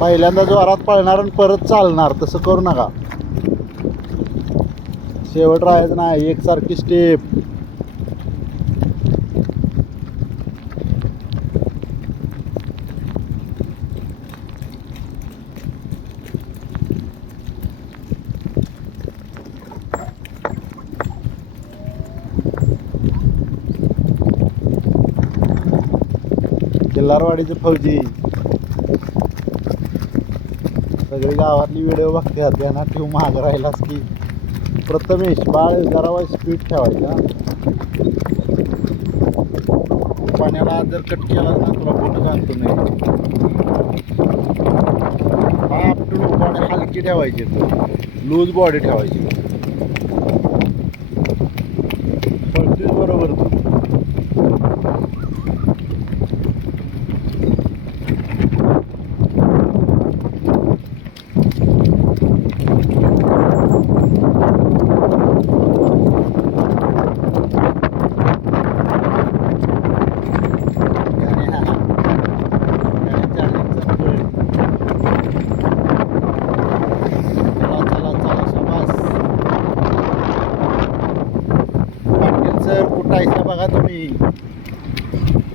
पहिल्यांदा जोरात पळणार आणि परत चालणार, तसं करू नका. शेवट राहायचं नाही, एकसारखी स्टेप. किल्लारवाडीचे फौजी सगळी गावातली व्हिडिओ बघतात, त्यांना ठेव महाग राहिलास की प्रथमेश बाळ जरा स्पीड ठेवायचा. पाण्याला जर कट केला ना तुला बोट घालतो नाही. आपटून बॉडी हलकी ठेवायची, लूज बॉडी ठेवायची. पळतोय बरोबर तू. कुठायचं बघा तुम्ही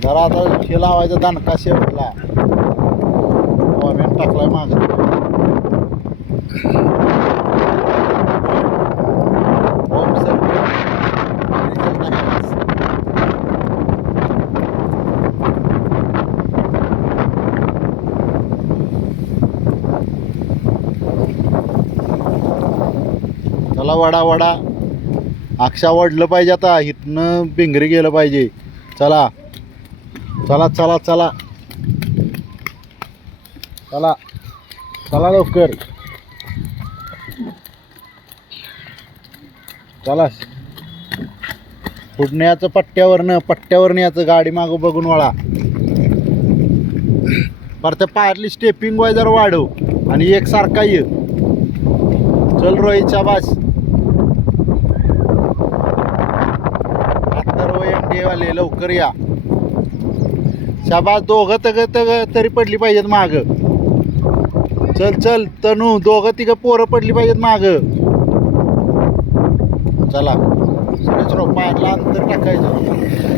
जरा. आता हे लावायचं दणका शेवटला. कॉमेंट टाकलाय माग. चला वडा वडा. अक्षा वडलं पाहिजे आता. इथनं भिंगरी गेलं पाहिजे. चला चला चला चला चला चला लवकर चला. पुढनं याचं पट्ट्यावरनं याचं. गाडी मागं बघून वळा. बरं त्या पायातली स्टेपिंग वाय जर वाढव आणि एकसारखा ये. चल रोहित शाबास. वाले लवकर या. शाबास. दोघं तरी पडली पाहिजेत माग. चल चल तनू. दोघं तिघं पोरं पडली पाहिजेत माग. चला सुरेशराव पायातला अंतर टाकायचं.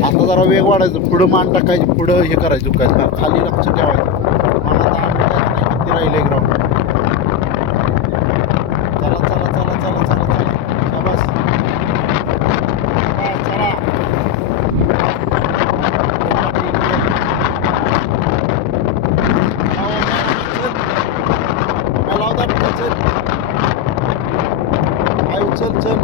आता जरा वेग वाढायचं. पुढं मान टाकायची. पुढं हे करायचं झुकायचं. खाली लक्ष ठेवायचं. मनात किती राहिले ग्राउंड. चला चला चला चला चला चला. शाबास. चला चल चल.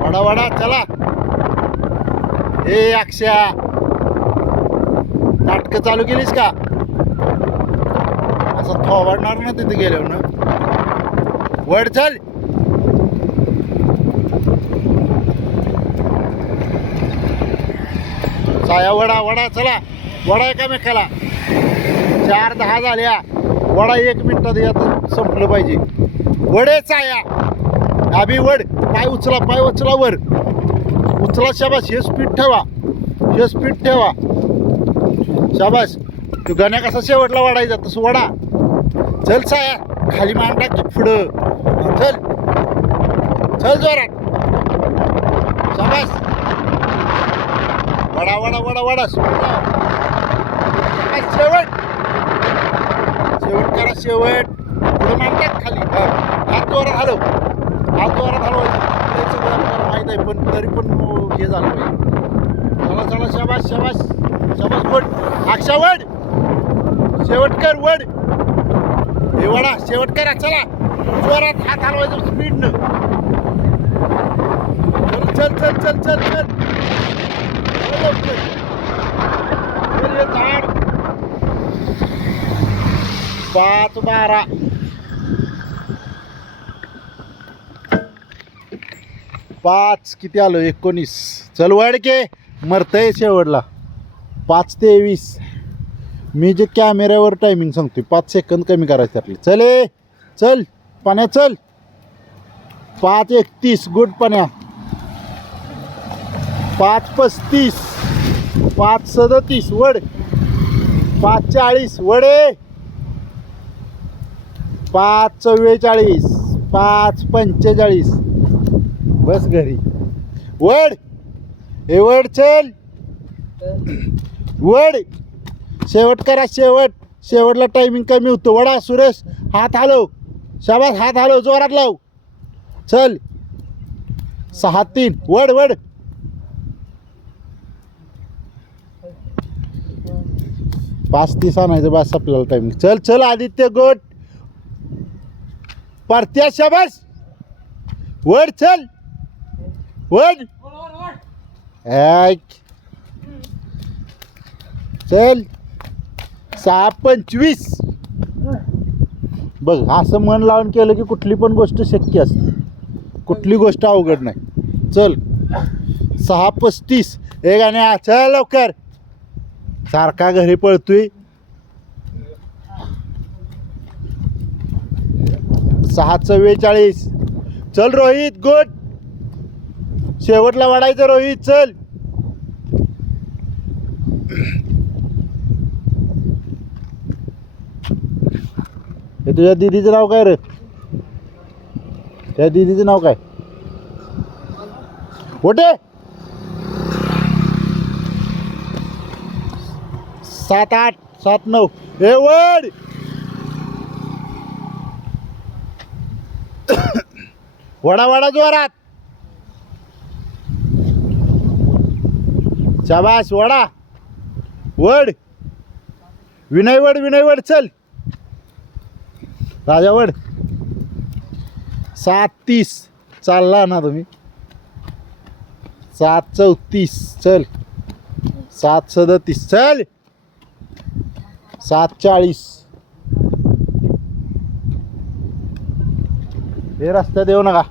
वडा वडा चला. ए अक्षया नाटकं चालू केलीस का? असं थोवाडणार ना तिथे गेल्यावर ना. वड चल. साया वडा वडा चला. वडा एकामेकाला. 4:10 झाल्या. वडा 1 मिनिटात यात संपलं पाहिजे. वडे चाया. आभी वड. पाय उचला वर उचला. शाबास. हे स्पीड ठेवा. शाबास. तू गाण्या कसा शेवटला वाढायचा तसं वडा. चल साया. खाली मान टाक पुढं. चल चल जोरात. शाबास. वडा वडा वडा वडा. शेवट करा. शेवट पुढं मान टाक खाली. हात जोरात हलव. हलवायचं. माहीत आहे पण तरी पण हे झालं पाहिजे. चला चला. शाबास. वड अक्षा वड. शेवट कर वड. हे वडा शेवट करा. चला जोरात हात हलवायचं स्पीडनं. चल चल चल चल चल. झाड 5:12. 5 किती आलो 19. चल वाढके मरतय शेवटला. 5:23. मी जे कॅमेऱ्यावर टायमिंग सांगतोय 5 सेकंद कमी करायचं त्यातली. चले चल पाण्या चल. 5:31. गुड पाण्या. 5:35, 5:37 वड, 5:40 वडे, 5:44, 5:45 बस घरी. वड हे वड चल वड. शेवट करा शेवट. शेवटला टायमिंग कमी होतो. वडा सुरेश. हात हलव. शाबास. हात हलव. जोरात लाव. चल. 6:03 वड वड. 5:30 आणायचं बस आपल्याला टायमिंग. चल चल आदित्य गोट. परत्या. शाबास. वड चल वड. ऐक चल. 6:25 बघ. असं मन लावून केलं की कुठली पण गोष्ट शक्य असते. कुठली गोष्ट अवघड नाही. चल. 6:35 हे गाण्या. चल लवकर. सारखा घरी पळतोय. 6:44 चल रोहित. गुड. शेवटला वाढायचं रोहित. चल. हे तुझ्या दीदीचं नाव काय रे? त्या दीदीचं नाव काय? ओटे. 7:08 7:09 हे वड. वडा वडा जोरात. शाबास. वडा वड. विनय वड. विनय वड. चल. राजा वड. 7:30 चालला ना तुम्ही. 7:34 चल. 7:37 चल. 7:40 हे रस्त्यात येऊ नका.